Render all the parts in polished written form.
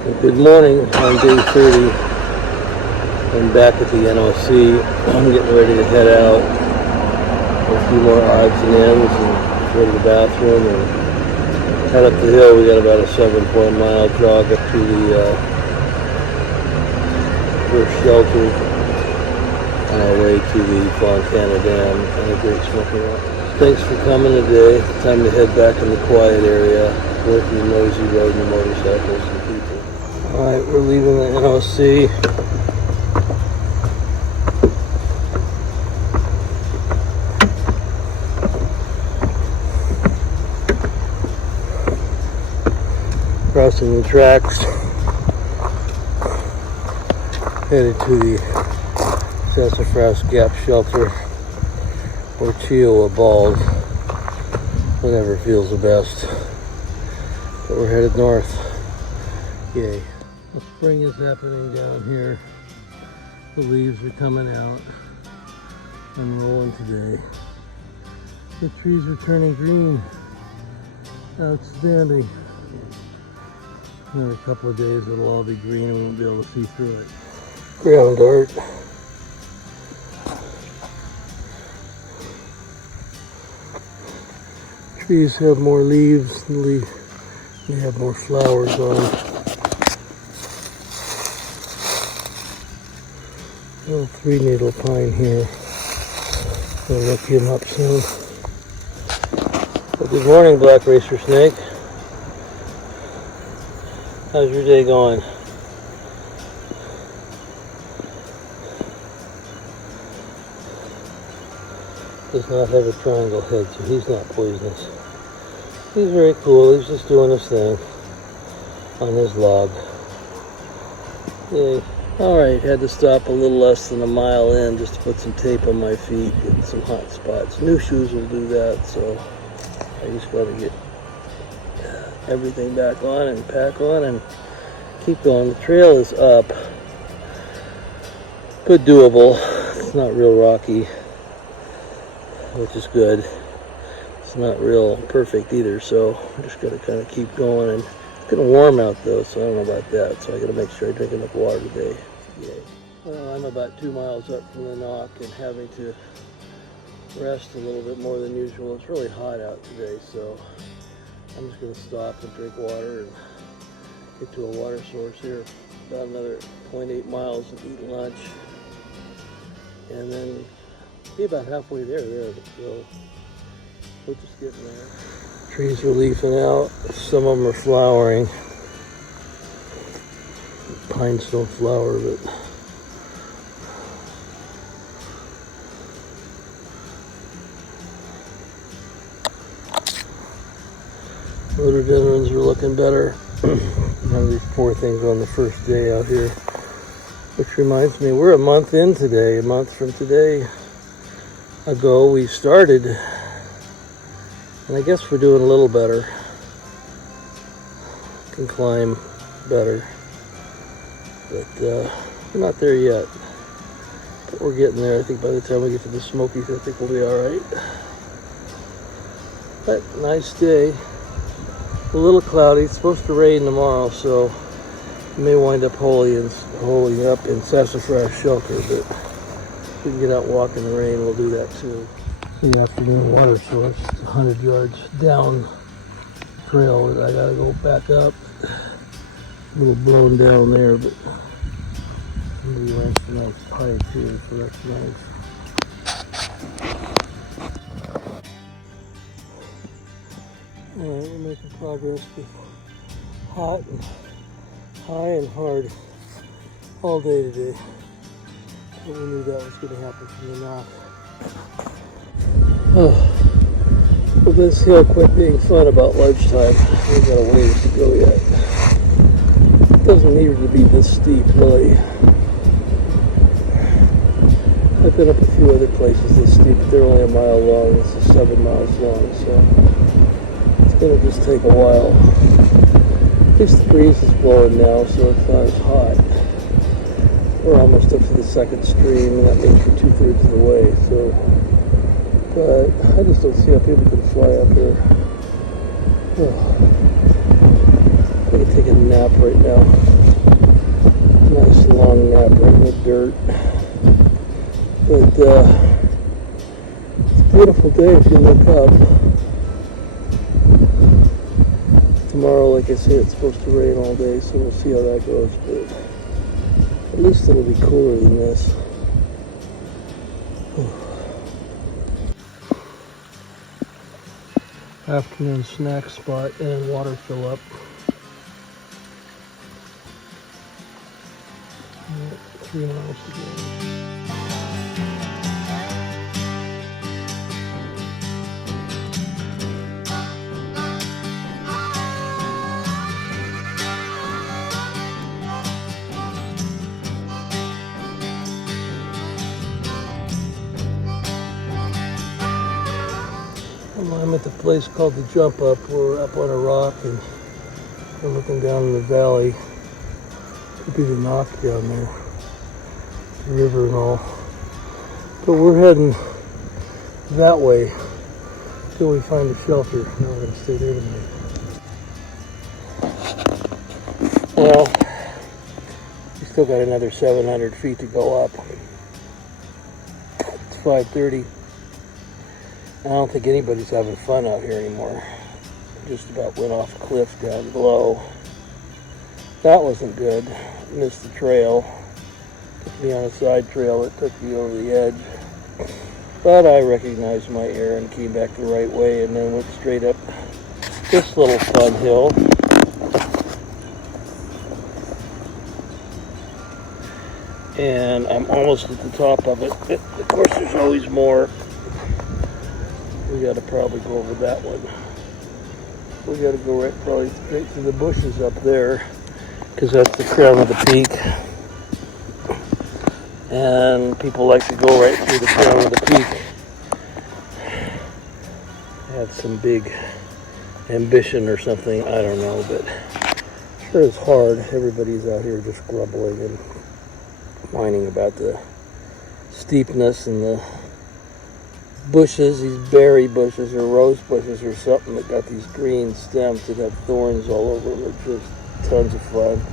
Good morning on day 30. I'm back at the NOC. I'm getting ready to head out. A few more odds and ends and go to the bathroom and head up the hill. We got about a 7-mile jog up to the first shelter on our way to the Fontana Dam and a great smoking hut. Thanks for coming today. Time to head back in the quiet area, away from the noisy road and the motorcycles and people. Alright, we're leaving the NOC. Crossing the tracks. Headed to the Sassafras Gap shelter or Chihuahua balls. Whatever feels the best. But we're headed north. Yay. The spring is happening down here. The leaves are coming out. I'm rolling today. The trees are turning green. Outstanding. Another couple of days it'll all be green and we won't be able to see through it. Ground art. Trees have more leaves, they have more flowers on them. Little 3-needle pine here. I'll look him up soon. Well, good morning, black racer snake. How's your day going? Does not have a triangle head, so he's not poisonous. He's very cool. He's just doing his thing on his log. Yay. Alright, had to stop a little less than a mile in just to put some tape on my feet, get some hot spots. New shoes will do that, so I just got to get everything back on and pack on and keep going. The trail is up, but doable. It's not real rocky, which is good. It's not real perfect either, so I just got to kind of keep going. And it's getting warm out though, so I don't know about that. So I got to make sure I drink enough water today. Yay. Well, I'm about 2 miles up from the knock and having to rest a little bit more than usual. It's really hot out today, so I'm just going to stop and drink water and get to a water source here. About another 0.8 miles and eat lunch. And then be about halfway there. So we're just getting there. Trees are leafing out. Some of them are flowering. Pines don't flower, but rhododendrons are looking better. None of these poor things on the first day out here. Which reminds me, we're a month in today. A month from today ago we started. And I guess we're doing a little better. Can climb better. But we're not there yet. But we're getting there. I think by the time we get to the Smokies, I think we'll be alright. But nice day. A little cloudy. It's supposed to rain tomorrow, so we may wind up holing up in Sassafras shelter. But if we can get out and walk in the rain, we'll do that too. The afternoon water source. It's 100 yards down trail that I gotta go back up. A little blown down there, but somebody wants a nice pipe here, so that's nice. Alright, we're making progress with hot and high and hard all day today. But we knew that was going to happen from the knock. Oh, well, this hill quit being fun about lunchtime. We've got a ways to go yet. It doesn't need to be this steep, really. I've been up a few other places this steep, but they're only a mile long. This is 7 miles long, so it's going to just take a while. At least the breeze is blowing now, so it's not as hot. We're almost up to the second stream, and that means we're 2/3 of the way, so. But I just don't see how people can fly up here. Oh. I can take a nap right now. Nice long nap right in the dirt. But it's a beautiful day if you look up. Tomorrow, like I said, it's supposed to rain all day, so we'll see how that goes. But at least it'll be cooler than this. Afternoon snack spot and water fill up. 3 miles to go. I'm at the place called the Jump Up. We're up on a rock and we're looking down in the valley. Could be the knock down there, the river and all. But we're heading that way till we find a shelter. Now we're going to stay there tonight. Well, we still got another 700 feet to go up. It's 5:30. I don't think anybody's having fun out here anymore. Just about went off a cliff down below. That wasn't good. Missed the trail. Took me on a side trail that took me over the edge. But I recognized my error and came back the right way and then went straight up this little fun hill. And I'm almost at the top of it. But of course, there's always more. We got to probably go over that one. We got to go right, probably straight through the bushes up there, because that's the crown of the peak. And people like to go right through the crown of the peak. Have some big ambition or something, I don't know, but sure is hard. Everybody's out here just grumbling and whining about the steepness and the bushes, these berry bushes or rose bushes or something that got these green stems that have thorns all over them. They're just tons of fun.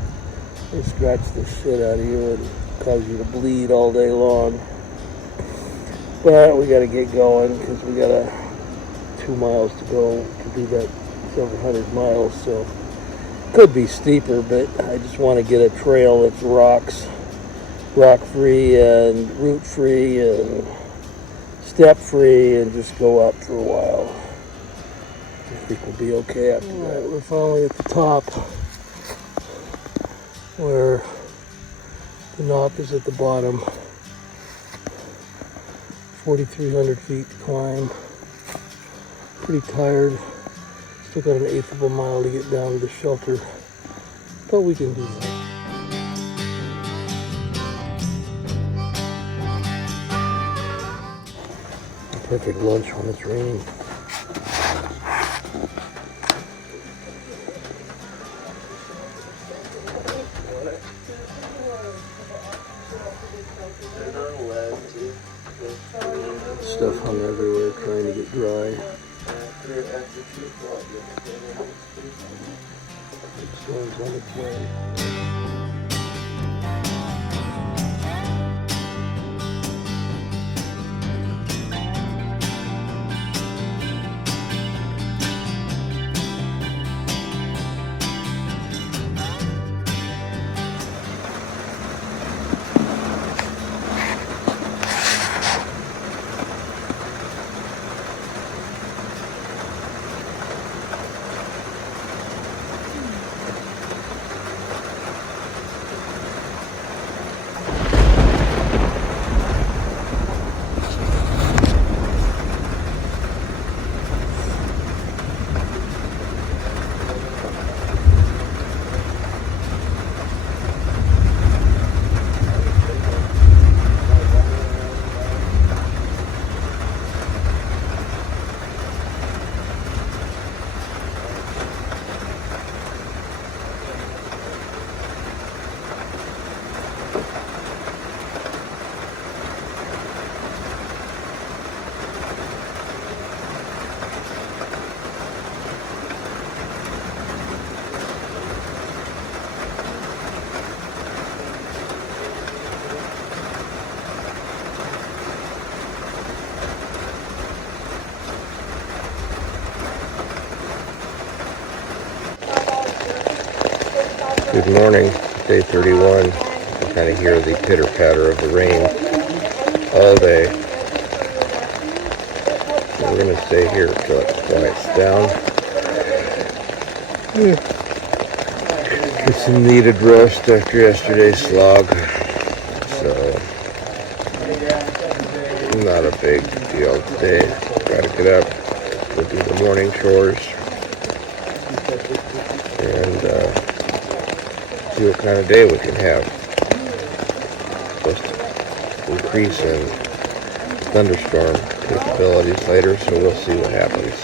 They scratch the shit out of you and cause you to bleed all day long. But we got to get going because we got 2 miles to go to do that several hundred miles. So could be steeper, but I just want to get a trail that's rock free and root free and step free and just go up for a while. I think we'll be okay after that. We're finally at the top where the knock is at the bottom. 4,300 feet to climb. Pretty tired. Still got an 1/8 of a mile to get down to the shelter, but we can do that. Perfect lunch when it's raining. Stuff hung everywhere trying to get dry. Storm's on its way. Good morning, day 31. You can kind of hear the pitter-patter of the rain all day. So we're going to stay here until it quiets down. Get some needed rest after yesterday's slog. So, not a big deal today. Gotta get up, go do the morning chores, and see what kind of day we can have. Supposed to increase in thunderstorm capabilities later, so we'll see what happens.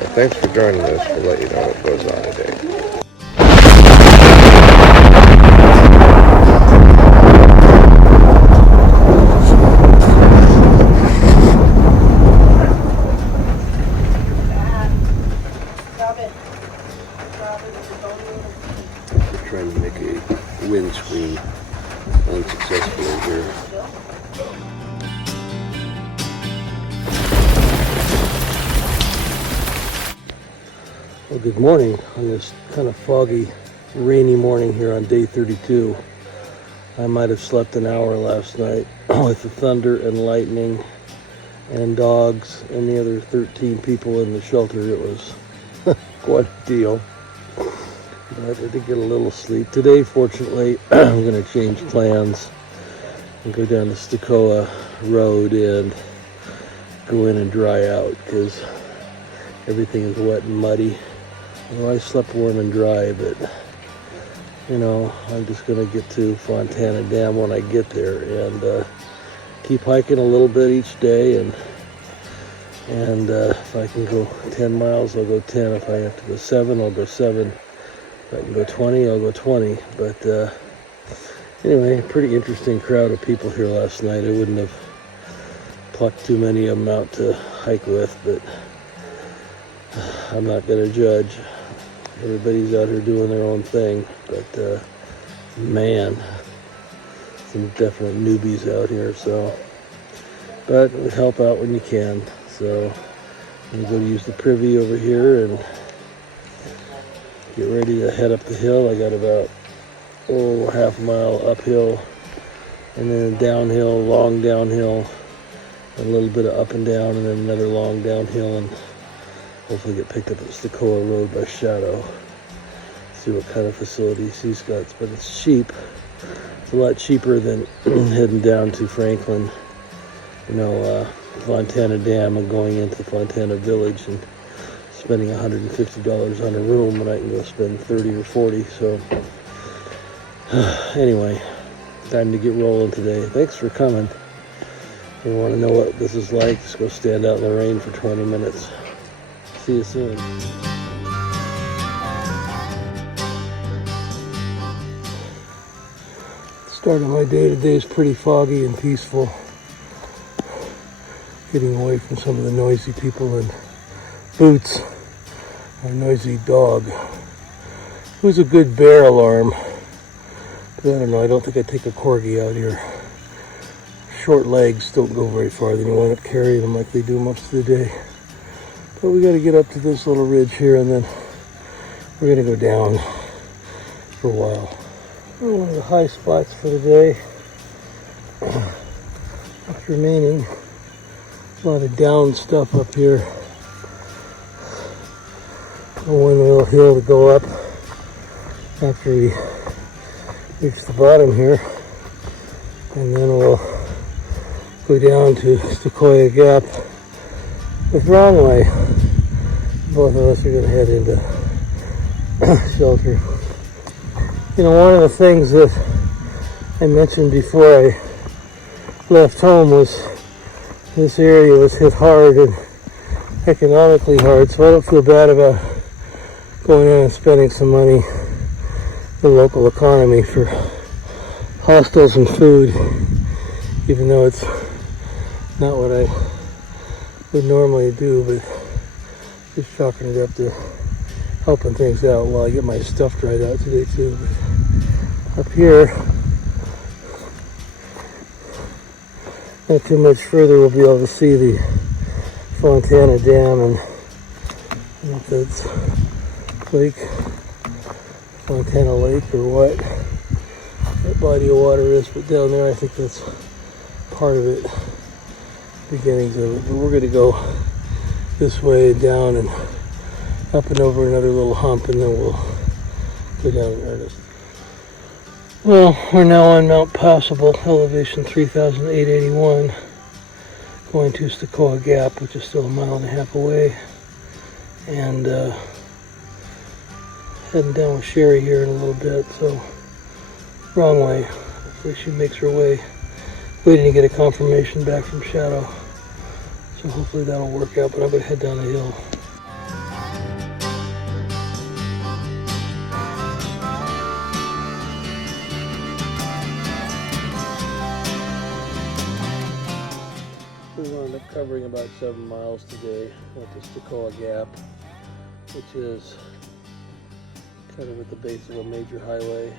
But thanks for joining us. We'll let you know what goes on today. We're trying to make a windscreen unsuccessfully here. Well, good morning on this kind of foggy, rainy morning here on day 32. I might have slept an hour last night with the thunder and lightning and dogs and the other 13 people in the shelter. It was quite a deal. But I did get a little sleep. Today, fortunately, I'm going to change plans and go down the Stecoa Road and go in and dry out because everything is wet and muddy. Well, I slept warm and dry, but you know, I'm just going to get to Fontana Dam when I get there and keep hiking a little bit each day. And if I can go 10 miles, I'll go 10. If I have to go 7, I'll go 7. If I can go 20, I'll go 20. But anyway, pretty interesting crowd of people here last night. I wouldn't have plucked too many of them out to hike with, but I'm not going to judge. Everybody's out here doing their own thing, but man, some definite newbies out here. So, but help out when you can. So I'm going to use the privy over here and get ready to head up the hill. I got about half a mile uphill and then downhill, long downhill, a little bit of up and down, and then another long downhill, and hopefully get picked up at Stecoa Road by Shadow. See what kind of facilities he's got, but it's cheap. It's a lot cheaper than heading down to Franklin, Fontana Dam, and going into Fontana Village and spending $150 on a room when I can go spend 30 or 40. So anyway, time to get rolling today. Thanks for coming. If you want to know what this is like, just go stand out in the rain for 20 minutes. See you soon. Start of my day today is pretty foggy and peaceful. Getting away from some of the noisy people and Boots, our noisy dog, who's a good bear alarm. But I don't know, I don't think I'd take a corgi out here. Short legs don't go very far, then you wind up carrying them like they do most of the day. But we got to get up to this little ridge here, and then we're going to go down for a while. One of the high spots for the day. What's remaining? A lot of down stuff up here. One little hill to go up after we reach the bottom here, and then we'll go down to Stecoa Gap the wrong way. Both of us are going to head into shelter. You know, one of the things that I mentioned before I left home was this area was hit hard and economically hard, so I don't feel bad about going in and spending some money in the local economy for hostels and food, even though it's not what I would normally do, but just chalking it up to helping things out while I get my stuff dried out today too. But up here, not too much further, we'll be able to see the Fontana Dam, and I think that's Lake Montana Lake or what that body of water is, but down there I think that's part of it, beginnings of it. But we're going to go this way and down and up and over another little hump, and then we'll go down in earnest. Well, we're now on Mount Possible, elevation 3,881, going to Stecoa Gap, which is still 1.5 miles away, and heading down with Sherry here in a little bit, so wrong way. Hopefully she makes her way. Waiting to get a confirmation back from Shadow, so hopefully that'll work out, but I'm going to head down the hill. We wound up covering about 7 miles today. Went to Stecoa Gap, which is kind of at the base of a major highway.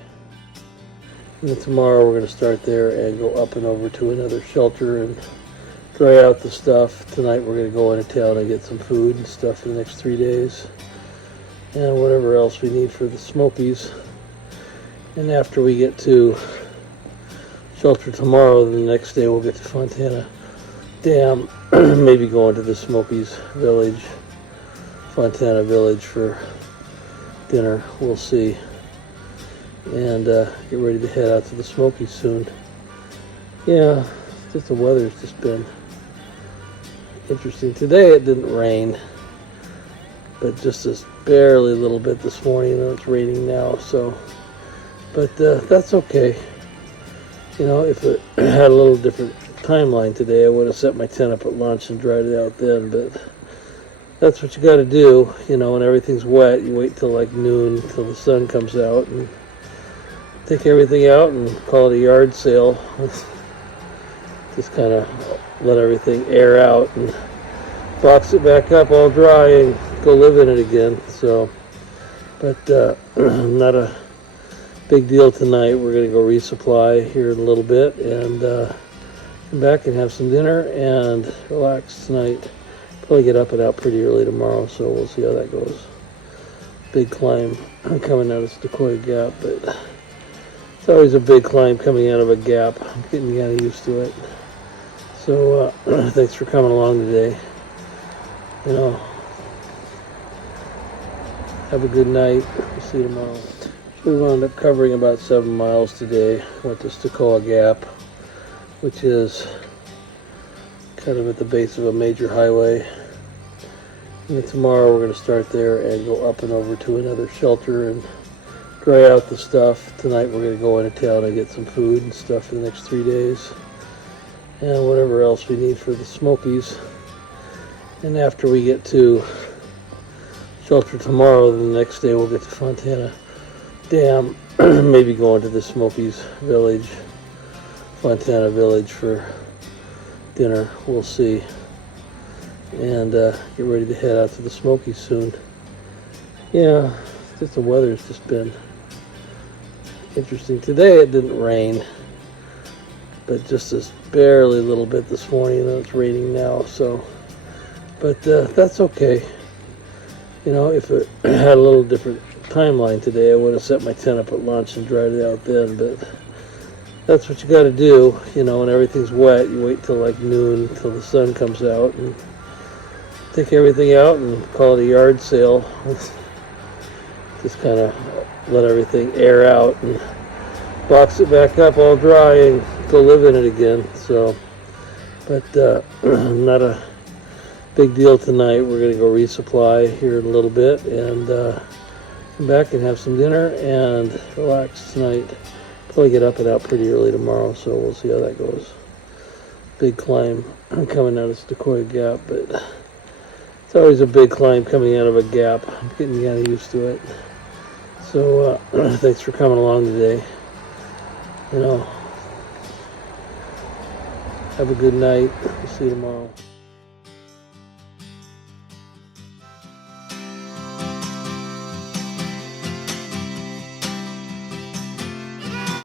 And then tomorrow we're going to start there and go up and over to another shelter and dry out the stuff. Tonight we're going to go into town and get some food and stuff for the next 3 days. And whatever else we need for the Smokies. And after we get to shelter tomorrow, then the next day we'll get to Fontana Dam. Maybe go into the Smokies Village, Fontana Village for dinner. We'll see. And get ready to head out to the Smokies soon. Yeah, just the weather's just been interesting. Today it didn't rain, but just this barely a little bit this morning, and it's raining now, so, but that's okay. You know, if it had a little different timeline today, I would have set my tent up at lunch and dried it out then, but that's what you got to do. You know, when everything's wet, you wait till like noon till the sun comes out and take everything out and call it a yard sale. Just kind of let everything air out and box it back up all dry and go live in it again. So, but not a big deal tonight. We're going to go resupply here in a little bit and come back and have some dinner and relax tonight. Probably get up and out pretty early tomorrow, so we'll see how that goes. Big climb coming out of Stecoa Gap, but it's always a big climb coming out of a gap. I'm getting kind of used to it. So thanks for coming along today. You know, have a good night. We'll see you tomorrow. We wound up covering about 7 miles today. Went to Stecoa Gap, which is kind of at the base of a major highway. And then tomorrow we're going to start there and go up and over to another shelter and dry out the stuff. Tonight we're going to go into town and get some food and stuff for the next 3 days. And whatever else we need for the Smokies. And after we get to shelter tomorrow, then the next day we'll get to Fontana Dam. Maybe go into the Smokies Village, Fontana Village for dinner. We'll see. And get ready to head out to the Smokies soon. Yeah, just the weather's just been interesting. Today it didn't rain, but just this barely a little bit this morning, and it's raining now, so, but that's okay. You know, if it had a little different timeline today, I would have set my tent up at lunch and dried it out then, but that's what you got to do. You know, when everything's wet, you wait till like noon till the sun comes out and take everything out and call it a yard sale. Just kind of let everything air out and box it back up all dry and go live in it again. So, but not a big deal tonight. We're going to go resupply here in a little bit and come back and have some dinner and relax tonight. Probably get up and out pretty early tomorrow, so we'll see how that goes. Big climb coming out of Stecoa Gap, but it's always a big climb coming out of a gap. I'm getting kind of used to it. So thanks for coming along today. You know, have a good night. We'll see you tomorrow.